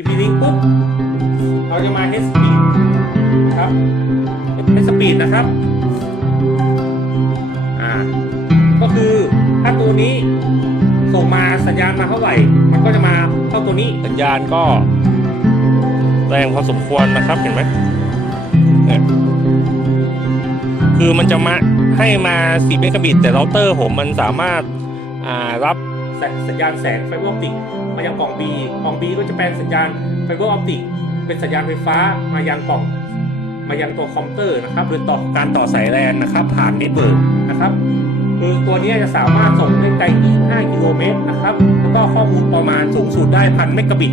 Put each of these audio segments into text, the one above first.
TP Link ปุ๊บ เราจะมา H speed นะครับ H speed นะครับ อ่า ก็คือถ้าตัวนี้ส่งมาสัญญาณมาเท่าไหร่ มันก็จะมาเข้าตัวนี้ สัญญาณก็แรงพอสมควรนะครับ เห็นไหมเนี่ยคือมันจะมาให้มา4เมกะบิต แต่เราเตอร์ผมมันสามารถอ่ารับ สัญญาณแสงไฟเบอร์ออปติกมายังกล่อง B กล่อง B ก็จะแปลงสัญญาณไฟเบอร์ออปติกเป็นสัญญาณไฟฟ้ามายังกล่อง มายังตัวคอมพิวเตอร์นะครับหรือต่อการต่อสายแลนนะครับ ผ่านเน็ตเวิร์กนะครับคือตัวนี้จะสามารถส่งได้ไกล25กิโลเมตรนะครับแล้วก็ข้อมูลประมาณสูงสุดได้พันเมกะบิต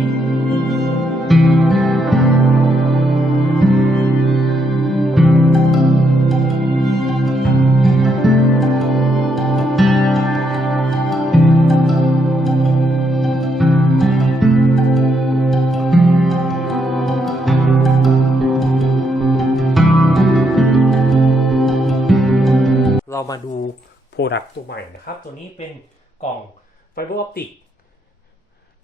เรามาดูโปรดักต์ตัวใหม่นะครับ ตัวนี้เป็นกล่องไฟเบอร์ออปติก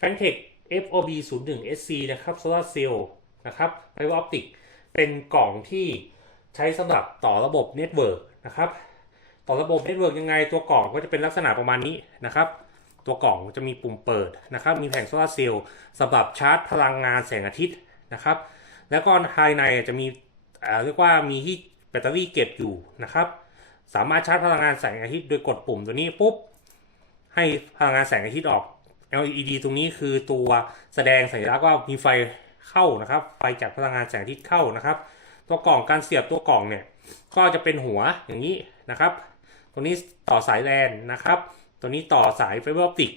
f a n t e c FOB 0 1 SC นะครับโซลาร์เซลล์นะครับไฟเบอร์ออปติกเป็นกล่องที่ใช้สำหรับต่อระบบเน็ตเวิร์กนะครับ ต่อระบบเน็ตเวิร์กยังไงตัวกล่องก็จะเป็นลักษณะประมาณนี้นะครับ ตัวกล่องจะมีปุ่มเปิดนะครับ มีแผงโซลาร์เซลล์สำหรับชาร์จพลังงานแสงอาทิตย์นะครับ แล้วก็ภายในจะมีเรียกว่ามีที่แบตเตอรี่เก็บอยู่นะครับ สามารถชาร์จพลังงานแสงอาทิตย์โดยกดปุ่มตัวนี้ปุ๊บให้พลังงานแสงอาทิตย์ออก LED ตรงนี้คือตัวแสดงสัญลักษณ์ว่ามีไฟเข้านะครับ ไฟจากพลังงานแสงอาทิตย์เข้านะครับ ตัวกล่องการเสียบตัวกล่องเนี่ยก็จะเป็นหัวอย่างนี้นะครับ ตัวนี้ต่อสายแลนนะครับ ตัวนี้ต่อสายไฟเบอร์ออปติก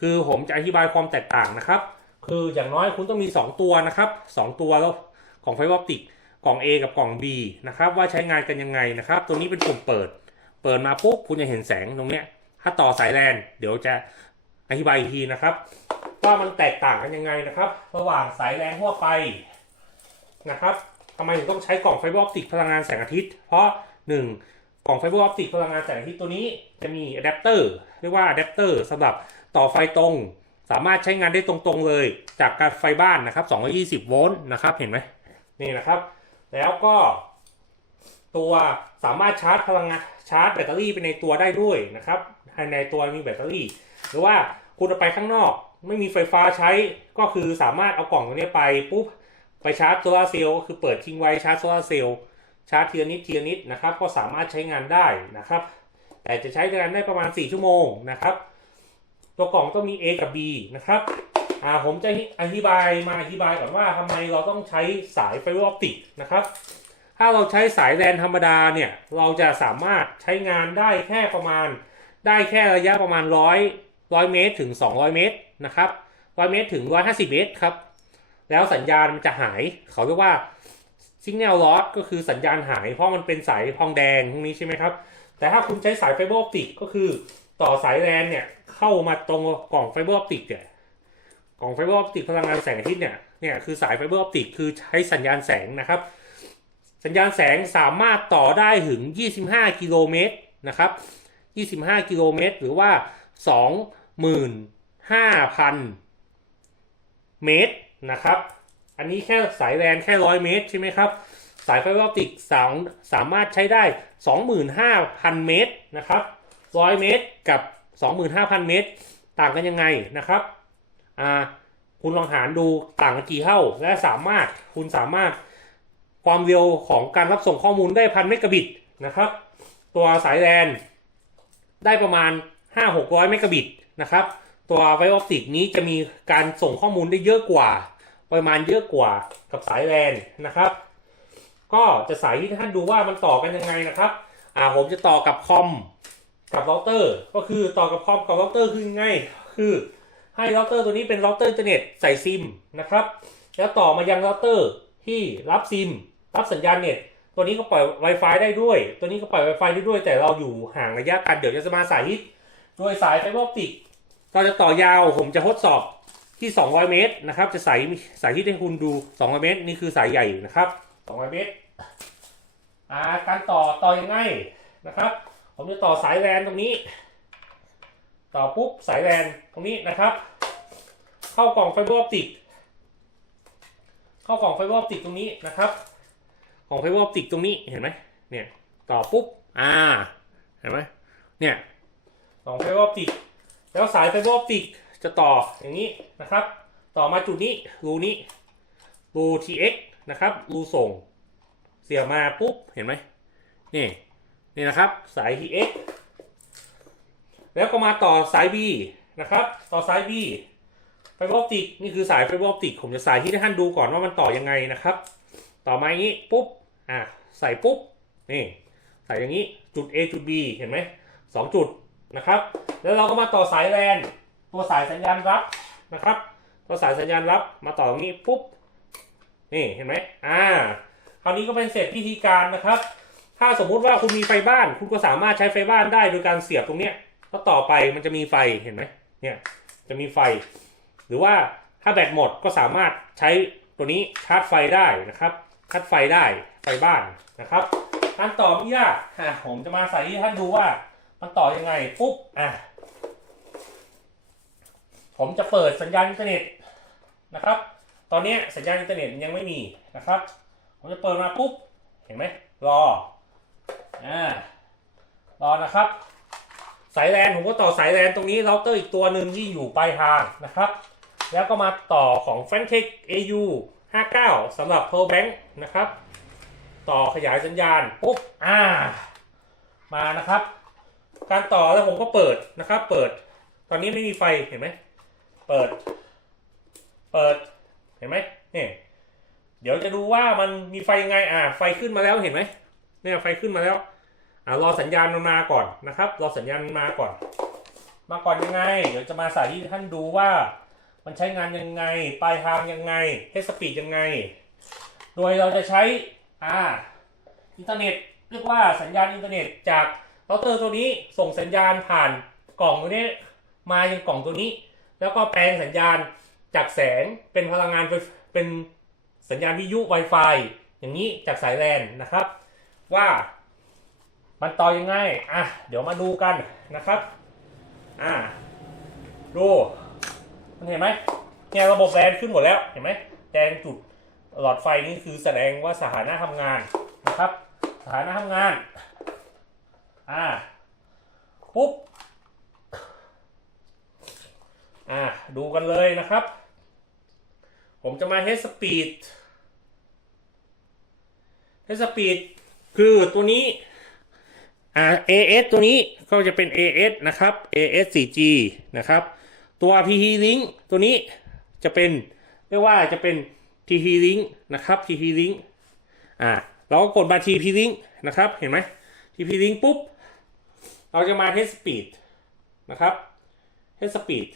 คือผมจะอธิบายความแตกต่างนะครับ คืออย่างน้อยคุณต้องมี 2 ตัวนะครับ 2 ตัวแล้วของไฟเบอร์ออปติก กล่อง A กับกล่อง B นะครับว่าใช้งานกันยังไงนะครับตัวนี้เป็นปุ่มเปิด เปิดมาปุ๊บคุณจะเห็นแสงตรงเนี้ย ถ้าต่อสายแลนเดี๋ยวจะอธิบายอีกทีนะครับ ว่ามันแตกต่างกันยังไงนะครับ ระหว่างสายแลนทั่วไปนะครับทำไมถึงต้องใช้กล่องไฟเบอร์ออปติกพลังงานแสงอาทิตย์ เพราะ 1 กล่องไฟเบอร์ออปติกพลังงานแสงอาทิตย์ตัวนี้จะมีอะแดปเตอร์เรียกว่าอะแดปเตอร์สำหรับต่อไฟตรง สามารถใช้งานได้ตรงๆเลย จากการไฟบ้านนะครับ220 โวลต์นะครับ เห็นไหมนี่นะครับ แล้วก็ตัวสามารถชาร์จพลังงานชาร์จแบตเตอรี่ไปในตัวได้ด้วยนะครับภายในตัวมีแบตเตอรี่ หรือว่าคุณไปข้างนอกไม่มีไฟฟ้าใช้ก็คือสามารถเอากล่องตัวนี้ไปปุ๊บไปชาร์จโซลาร์เซลล์ก็คือเปิดทิ้งไว้ชาร์จโซลาร์เซลล์ชาร์จเทีละนิดเทีละนิดนะครับ ก็สามารถใช้งานได้นะครับ แต่จะใช้งานได้ประมาณ 4 ชั่วโมงนะครับ ตัวกล่องต้องมี A กับ B นะครับ อ่าผมจะอธิบายมาอธิบายก่อนว่าทำไมเราต้องใช้สายไฟเบอร์ออปติกนะครับ ถ้าเราใช้สายแลนธรรมดาเนี่ย เราจะสามารถใช้งานได้แค่ประมาณ ได้แค่ระยะประมาณ100 100เมตรถึง 200 เมตรนะครับ100เมตรถึง 150 เมตรครับ แล้วสัญญาณมันจะหาย เขาเรียกว่า signal loss ก็คือสัญญาณหาย เพราะมันเป็นสายทองแดงพวกนี้ใช่ไหมครับ แต่ถ้าคุณใช้สายไฟเบอร์ออปติกก็คือต่อสายแลนเนี่ยเข้ามาตรงกล่องไฟเบอร์ออปติกเนี่ย กล่องไฟเบอร์ออปติกพลังงานแสงอาทิตย์เนี่ยเนี่ยคือสายไฟเบอร์ออปติกคือใช้สัญญาณแสงนะครับ สัญญาณแสงสามารถต่อได้ถึง 25 กิโลเมตรนะครับ 25 กิโลเมตร หรือว่า 25,000 เมตรนะครับ อันนี้แค่สายแลนแค่ 100 เมตรใช่ไหมครับ สายไฟเบอร์ออปติกสาสามารถใช้ได้ 25,000 เมตรนะครับ 100 เมตรกับ 25,000 เมตร ต่างกันยังไงนะครับ อ่าคุณลองหารดูต่างกันกี่เท่า และสามารถคุณสามารถความเร็วของการรับส่งข้อมูลได้พันเมกะบิตนะครับ ตัวสายแลนได้ประมาณ 5-600 เมกะบิตนะครับ ตัวไฟออปติกนี้จะมีการส่งข้อมูลได้เยอะกว่า ปริมาณเยอะกว่ากับสายแลนนะครับ ก็จะสายที่ท่านดูว่ามันต่อกันยังไงนะครับอ่าผมจะต่อกับคอมกับเราเตอร์ ก็คือต่อกับคอมกับเราเตอร์คือไงคือ ให้เราเตอร์ตัวนี้เป็นเราเตอร์อินเทอร์เน็ตใส่ซิมนะครับ แล้วต่อมายังเราเตอร์ที่รับซิม รับสัญญาณเน็ตตัวนี้ก็ปล่อย Wi-Fi ได้ด้วย ตัวนี้ก็ปล่อย Wi-Fi ได้ด้วย แต่เราอยู่ห่างระยะกัน เดี๋ยวจะมาสาธิตโดยสายไฟเบอร์ออปติก เราจะต่อยาว ผมจะทดสอบที่ 200 เมตรนะครับ จะใส่สายที่ให้คุณดู 200 เมตร นี่คือสายใหญ่นะครับ 200 เมตร อ่า การต่อ ต่อยังไงนะครับ ผมจะต่อสายแลนตรงนี้ ต่อปุ๊บสายแลนตรงนี้นะครับ เข้ากล่องไฟเบอร์ออปติก เข้ากล่องไฟเบอร์ออปติกตรงนี้นะครับกล่องไฟเบอร์ออปติกตรงนี้เห็นไหมเนี่ยต่อปุ๊บอ่าเห็นไหมเนี่ยกล่องไฟเบอร์ออปติก แล้วสายไฟเบอร์ออปติกจะต่ออย่างนี้นะครับ ต่อมาจุดนี้รูนี้รู TX นะครับรูส่งเสียบมาปุ๊บเห็นไหมนี่นี่นะครับสาย TX แล้วก็มาต่อสาย B นะครับ ต่อสาย B ไฟเบอร์ออปติกนี่คือสายไฟเบอร์ออปติกผมจะสายที่ท่านดูก่อนว่ามันต่อยังไงนะครับ ต่อมาอย่างนี้ปุ๊บอะใส่ปุ๊บนี่ใส่อย่างนี้จุด A จุด B เห็นไหมสองจุดนะครับ แล้วเราก็มาต่อสายแลนตัวสายสัญญาณรับนะครับตัวสายสัญญาณรับมาต่อตรงนี้ปุ๊บนี่เห็นไหมอ่าคราวนี้ก็เป็นเสร็จพิธีการนะครับ ถ้าสมมุติว่าคุณมีไฟบ้าน คุณก็สามารถใช้ไฟบ้านได้โดยการเสียบตรงเนี้ย แล้วต่อไปมันจะมีไฟเห็นไหมเนี่ยจะมีไฟ หรือว่าถ้าแบตหมดก็สามารถใช้ตัวนี้ชาร์จไฟได้นะครับชาร์จไฟได้ไฟบ้านนะครับการต่อไม่ยากอะผมจะมาใส่ให้ท่านดูว่ามันต่อยังไงปุ๊บอะผมจะเปิดสัญญาณอินเทอร์เน็ตนะครับ ตอนนี้สัญญาณอินเทอร์เน็ตยังไม่มีนะครับ ผมจะเปิดมาปุ๊บ เห็นไหมรอ อ่า รอนะครับ สายแลนผมก็ต่อสายแลนตรงนี้เราเตอร์อีกตัวหนึ่งที่อยู่ปลายทางนะครับ แล้วก็มาต่อของ f a n t e c AU 59สำหรับ Power Bank นะครับ ต่อขยายสัญญาณปุ๊บอ่า มานะครับ การต่อแล้วผมก็เปิดนะครับ เปิด ตอนนี้ไม่มีไฟเห็นไหมเปิด เปิดเห็นไหมเนี่ยเดี๋ยวจะดูว่ามันมีไฟยังไงอ่า ไฟขึ้นมาแล้วเห็นไหมเนี่ยไฟขึ้นมาแล้ว อ่ารอสัญญาณมันมาก่อนนะครับ รอสัญญาณมาก่อน มาก่อนยังไง เดี๋ยวจะมาสาธิตให้ท่านดูว่า มันใช้งานยังไง ปลายทางยังไงเทสปีดยังไง โดยเราจะใช้อ่าอินเทอร์เน็ตเรียกว่าสัญญาณอินเทอร์เน็ตจากเราเตอร์ตัวนี้ส่งสัญญาณผ่านกล่องตัวนี้มายังกล่องตัวนี้ แล้วก็แปลงสัญญาณจากแสงเป็นพลังงานเป็นสัญญาณวิทยุ Wi-Fi อย่างนี้จากสายแลนนะครับ ว่า มันต่อยังไง อะ เดี๋ยวมาดูกันนะครับ อ่า ดู มันเห็นไหมเนี่ยระบบแลนขึ้นหมดแล้ว เห็นไหมแดงจุดหลอดไฟนี่คือแสดงว่าสถานะทำงานนะครับ สถานะทำงาน อ่า ปุ๊บ อ่า ดูกันเลยนะครับ ผมจะมาเฮสปีดเฮสปีดคือตัวนี้ อ่า AS ตัวนี้ก็จะเป็น AS นะครับ AS 4G นะครับ ตัว TP Link ตัวนี้จะเป็นเรียกว่าจะเป็น TP Link นะครับ TP Link อ่าเราก็กดมา TP Link นะครับ เห็นไหม TP Link ปุ๊บ เราจะมา Head Speed นะครับ Head Speed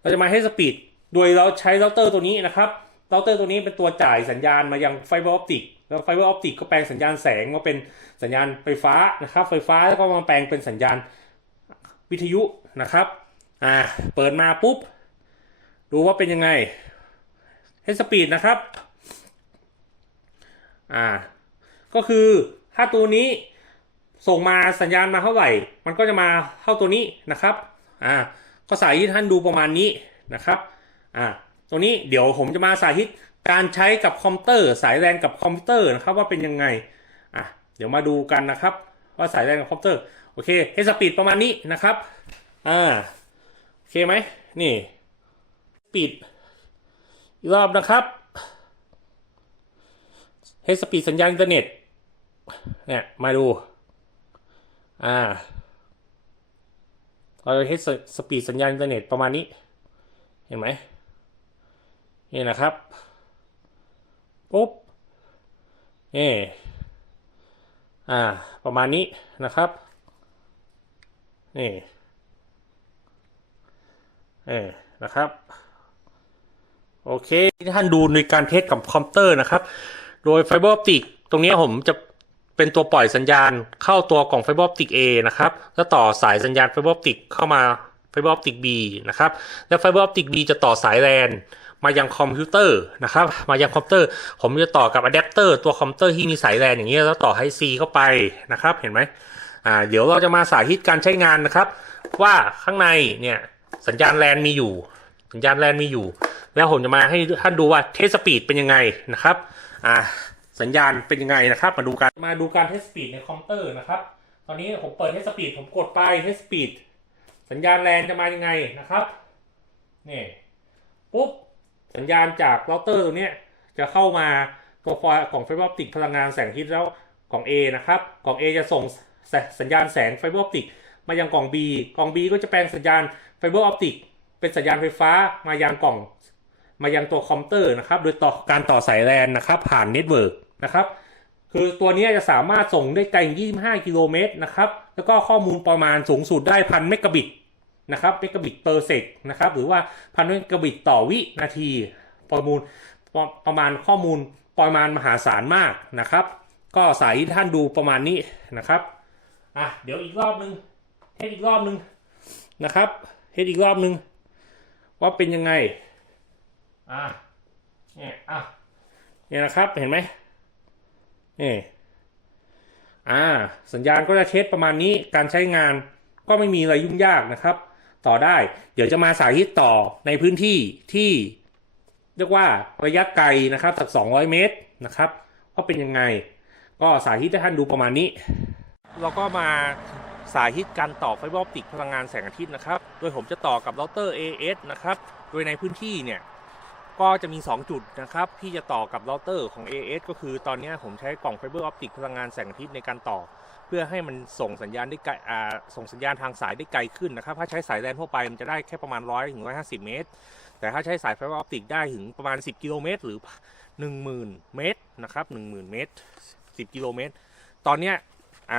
เราจะมา Head Speed โดยเราใช้เราเตอร์ตัวนี้นะครับ เราเตอร์ตัวนี้เป็นตัวจ่ายสัญญาณมายังไฟเบอร์ออปติกแล้วไฟเบอร์ออปติกก็แปลงสัญญาณแสงมาเป็นสัญญาณไฟฟ้านะครับ ไฟฟ้าแล้วก็มาแปลงเป็นสัญญาณวิทยุนะครับอ่าเปิดมาปุ๊บ ดูว่าเป็นยังไงเฮดสปีดนะครับอ่าก็คือถ้าตัวนี้ส่งมาสัญญาณมาเท่าไหร่ มันก็จะมาเข้าตัวนี้นะครับอ่าก็สาธิตท่านดูประมาณนี้นะครับอ่า ตัวนี้เดี๋ยวผมจะมาสาธิตการใช้กับคอมพิวเตอร์สายแลนกับคอมพิวเตอร์นะครับว่าเป็นยังไงอะเดี๋ยวมาดูกันนะครับ ว่าสายแลนกับคอมพิวเตอร์โอเคเฮดสปีดประมาณนี้นะครับอ่าโอเคไหมนี่ปิดอีกรอบนะครับให้สปีดสัญญาณอินเทอร์เน็ตเนี่ยมาดูอ่าเราจะให้สปีดสัญญาณอินเทอร์เน็ตประมาณนี้ เห็นไหม นี่นะครับ ปุ๊บนี่อ่า ประมาณนี้นะครับ นี่ เออนะครับ โอเค ที่ท่านดูในการเทสกับคอมพิวเตอร์นะครับ โดยไฟเบอร์ออปติก ตรงนี้ผมจะเป็นตัวปล่อยสัญญาณเข้าตัวกล่องไฟเบอร์ออปติก A นะครับ แล้วต่อสายสัญญาณไฟเบอร์ออปติกเข้ามาไฟเบอร์ออปติก B นะครับ แล้วไฟเบอร์ออปติก B จะต่อสายแลน มายังคอมพิวเตอร์นะครับมายังคอมพิวเตอร์ ผมจะต่อกับอะแดปเตอร์ตัวคอมพิวเตอร์ที่มีสายแลนอย่างเงี้ยแล้วต่อให้ C เข้าไปนะครับเห็นไหมอ่าเดี๋ยวเราจะมาสาธิตการใช้งานนะครับ ว่าข้างในเนี่ยสัญญาณแลนมีอยู่ สัญญาณแลนมีอยู่ แล้วผมจะมาให้ท่านดูว่าเทสสปีดเป็นยังไงนะครับอ่าสัญญาณเป็นยังไงนะครับ มาดูกันมาดูการเทสสปีดในคอมพิวเตอร์นะครับ ตอนนี้ผมเปิดเทสสปีดผมกดไปเทสสปีดสัญญาณแลนจะมายังไงนะครับนี่ปุ๊บ สัญญาณจากเราเตอร์ตรงนี้จะเข้ามาตัวไฟของไฟเบอร์ออปติกพลังงานแสงอาทิตย์แล้วกล่อง A นะครับ กล่อง A จะส่งสัญญาณแสงไฟเบอร์ออปติกมายังกล่อง B กล่อง B ก็จะแปลงสัญญาณไฟเบอร์ออปติกเป็นสัญญาณไฟฟ้ามายังกล่อง มายังตัวคอมพิวเตอร์นะครับ โดยต่อการต่อสายแลนนะครับ ผ่านเน็ตเวิร์กนะครับ คือตัวนี้จะสามารถส่งได้ไกล 25 กิโลเมตรนะครับ แล้วก็ข้อมูลประมาณสูงสุดได้พันเมกะบิต นะครับเมกะบิตเปอร์เซกนะครับหรือว่าพันเมกะบิตต่อวินาทีประมูลประมาณข้อมูลประมาณมหาศาลมากนะครับ ก็สายที่ท่านดูประมาณนี้นะครับอะเดี๋ยวอีกรอบนึงเทสอีกรอบนึงนะครับเทสอีกรอบนึงว่าเป็นยังไงอะเนี่ยอะเนี่ยนะครับเห็นไหมนี่อ่าสัญญาณก็จะเทสประมาณนี้การใช้งานก็ไม่มีอะไรยุ่งยากนะครับ ต่อได้ เดี๋ยวจะมาสาธิตต่อในพื้นที่ที่เรียกว่าระยะไกลนะครับสัก 200 เมตรนะครับว่าเป็นยังไง ก็สาธิตให้ท่านดูประมาณนี้ เราก็มาสาธิตการต่อไฟเบอร์ออปติกพลังงานแสงอาทิตย์นะครับ โดยผมจะต่อกับเราเตอร์ AS นะครับ โดยในพื้นที่เนี่ย ก็จะมี 2 จุดนะครับ ที่จะต่อกับเราเตอร์ของ AS ก็คือตอนนี้ผมใช้กล่องไฟเบอร์ออปติกพลังงานแสงอาทิตย์ในการต่อ เพื่อให้มันส่งสัญญาณได้ไกลส่งสัญญาณทางสายได้ไกลขึ้นนะครับ ถ้าใช้สายแลนทั่วไปมันจะได้แค่ประมาณ 100ถึง150 เมตร แต่ถ้าใช้สายไฟเบอร์ออปติกได้ถึงประมาณ 10 กิโลเมตร หรือ 10,000 เมตรนะครับ10,000 เมตร 10 กิโลเมตร ตอนนี้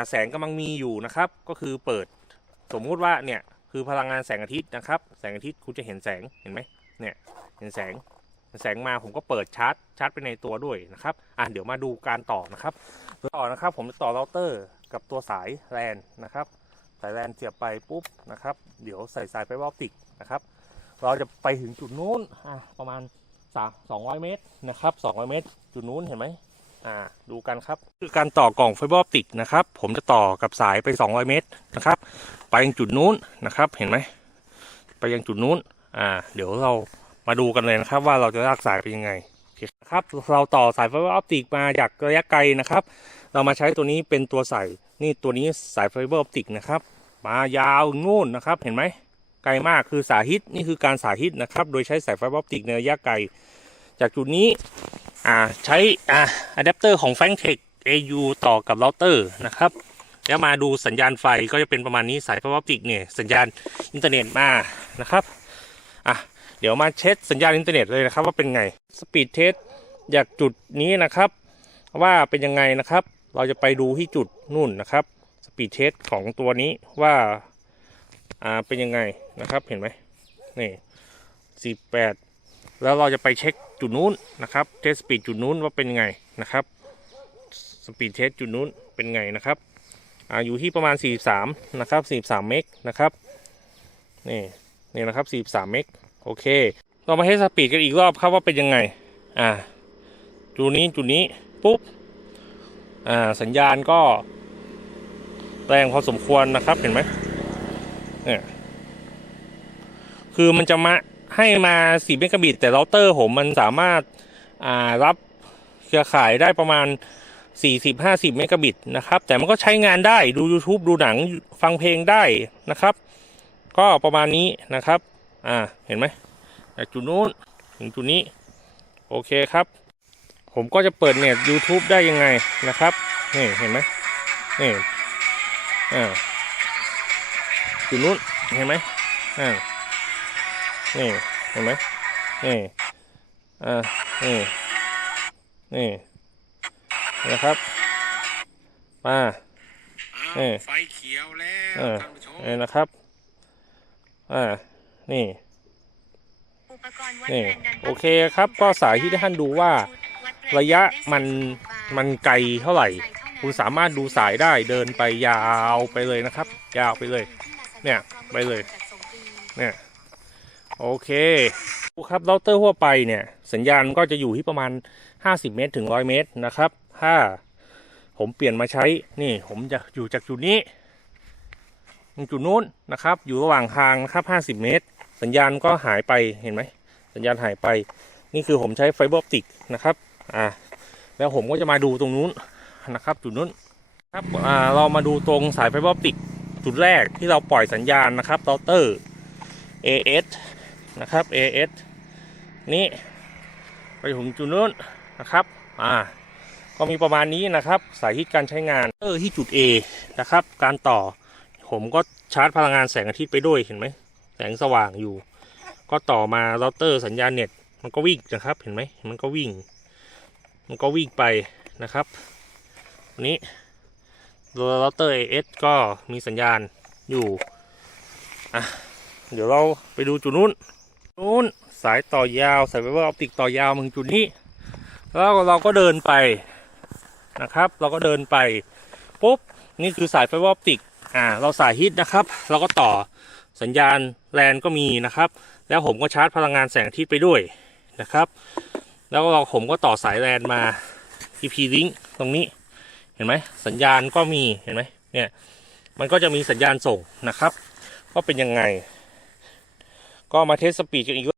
แสงกำลังมีอยู่นะครับ ก็คือเปิดสมมุติว่าเนี่ยคือพลังงานแสงอาทิตย์นะครับ แสงอาทิตย์คุณจะเห็นแสงเห็นไหมเนี่ยเห็นแสง แสงมาผมก็เปิดชาร์จชาร์จไปในตัวด้วยนะครับอะเดี๋ยวมาดูการต่อนะครับต่อนะครับ ผมจะต่อเราเตอร์กับตัวสายแลนนะครับ สายแลนเสียบไปปุ๊บนะครับ เดี๋ยวใส่สายไฟเบอร์ติกนะครับ เราจะไปถึงจุดนู้นอะประมาณสามสองร้อยเมตรนะครับสองร้อยเมตร จุดนู้นเห็นไหมอ่าดูกันครับคือการต่อกล่องไฟเบอร์ออปติกนะครับ ผมจะต่อกับสายไป 200 เมตรนะครับ ไปยังจุดนู้นนะครับ เห็นไหมไปยังจุดนู้นอ่าเดี๋ยวเรา มาดูกันเลยนะครับ ว่าเราจะลากสายไปยังไงโอเคครับเราต่อสายไฟเบอร์ออปติกมาจากระยะไกลนะครับ เรามาใช้ตัวนี้เป็นตัวใส่นี่ตัวนี้สายไฟเบอร์ออปติกนะครับ มายาวนู่นนะครับ เห็นไหมไกลมากคือสาธิตนี่คือการสาธิตนะครับ โดยใช้สายไฟเบอร์ออปติกในระยะไกล จากจุดนี้อ่าใช้อ่าอะแดปเตอร์ของ f a n t e c AU ต่อกับเราเตอร์นะครับแล้วมาดูสัญญาณไฟก็จะเป็นประมาณนี้สายไฟเบอร์ออปติกเนี่ยสัญญาณอินเทอร์เน็ตมานะครับอะ เดี๋ยวมาเช็คสัญญาณอินเทอร์เน็ตเลยนะครับ ว่าเป็นไงสปีดเทสจากจุดนี้นะครับ ว่าเป็นยังไงนะครับ เราจะไปดูที่จุดนู่นนะครับสปีดเทสของตัวนี้ว่าอ่าเป็นยังไงนะครับเห็นไหมนี่สี่แปดแล้วเราจะไปเช็คจุดนู้นนะครับเทสสปีดจุดนู้นว่าเป็นยังไงนะครับสปีดเทสจุดนู้นเป็นไงนะครับอ่าอยู่ที่ประมาณ 43 นะครับ 43 เมกนะครับนี่นี่นะครับ 43 เมก โอเค เรามาให้สปีดกันอีกรอบครับว่าเป็นยังไง อ่าจุดนี้จุดนี้ปุ๊บ อ่า สัญญาณก็แรงพอสมควรนะครับเห็นไหมเนี่ยคือมันจะมาให้มา4เมกะบิต แต่เราเตอร์ผมมันสามารถอ่ารับเครือข่ายได้ประมาณ 40-50 เมกะบิตนะครับ แต่มันก็ใช้งานได้ดู YouTube ดูหนังฟังเพลงได้นะครับ ก็ประมาณนี้นะครับ อ่าเห็นไหมจากจุดนู้นถึงจุดนี้ โอเคครับ ผมก็จะเปิดเน็ต YouTube ได้ยังไงนะครับ นี่เห็นไหมนี่อ่าจุดนู้นเห็นไหมอ่านี่เห็นไหมนี่อ่านี่นี่นะครับมาอ้าวเออไฟเขียวแล้วเออท่านผู้ชมนี่นะครับ อ่า นี่อุปกรณ์วัดนี่แรงดันโอเคครับก็สายที่ให้ท่านดูว่าระยะมันมันไกลเท่าไหร่ คุณสามารถดูสายได้เดินไปยาวไปเลยนะครับ ยาวไปเลย เนี่ยไปเลยเนี่ยโอเคดูครับเราเตอร์ทั่วไปเนี่ย สัญญาณก็จะอยู่ที่ประมาณ 50 เมตรถึง 100 เมตรนะครับ ถ้าผมเปลี่ยนมาใช้นี่ผมจะอยู่จากจุดนี้ถึงจุดนู้นนะครับ อยู่ระหว่างทางนะครับ 50 เมตร สัญญาณก็หายไปเห็นไหมสัญญาณหายไป นี่คือผมใช้ไฟเบอร์ออปติกนะครับอ่าแล้วผมก็จะมาดูตรงนู้นนะครับ จุดนู้นครับอ่าเรามาดูตรงสายไฟเบอร์ออปติกจุดแรกที่เราปล่อยสัญญาณนะครับเราเตอร์ AS นะครับ AS นี่ไปถึงจุดนู้นนะครับอ่าก็มีประมาณนี้นะครับ สาธิตการใช้งานเตอร์ที่จุด A นะครับ การต่อผมก็ชาร์จพลังงานแสงอาทิตย์ไปด้วยเห็นไหม แสงสว่างอยู่ ก็ต่อมาเราเตอร์สัญญาณเน็ต มันก็วิ่งนะครับเห็นไหมมันก็วิ่ง มันก็วิ่งไปนะครับนนี้ตัวเราเตอร์ AS ก็มีสัญญาณอยู่อะเดี๋ยวเราไปดูจุดนู้นนู้นสายต่อยาวสายไฟเบอร์ออปติกต่อยาวมึงจุดนี้ แล้วเราก็เดินไปนะครับ เราก็เดินไปปุ๊บนี่คือสายไฟเบอร์ออปติกอ่าเราสายฮิตนะครับ เราก็ต่อ สัญญาณแลนก็มีนะครับ แล้วผมก็ชาร์จพลังงานแสงอาทิตย์ไปด้วยนะครับ แล้วเราผมก็ต่อสายแลนมา TP Link ตรงนี้เห็นไหมสัญญาณก็มีเห็นไหมเนี่ยมันก็จะมีสัญญาณส่งนะครับ ก็เป็นยังไง ก็มาเทสสปีดกันอีก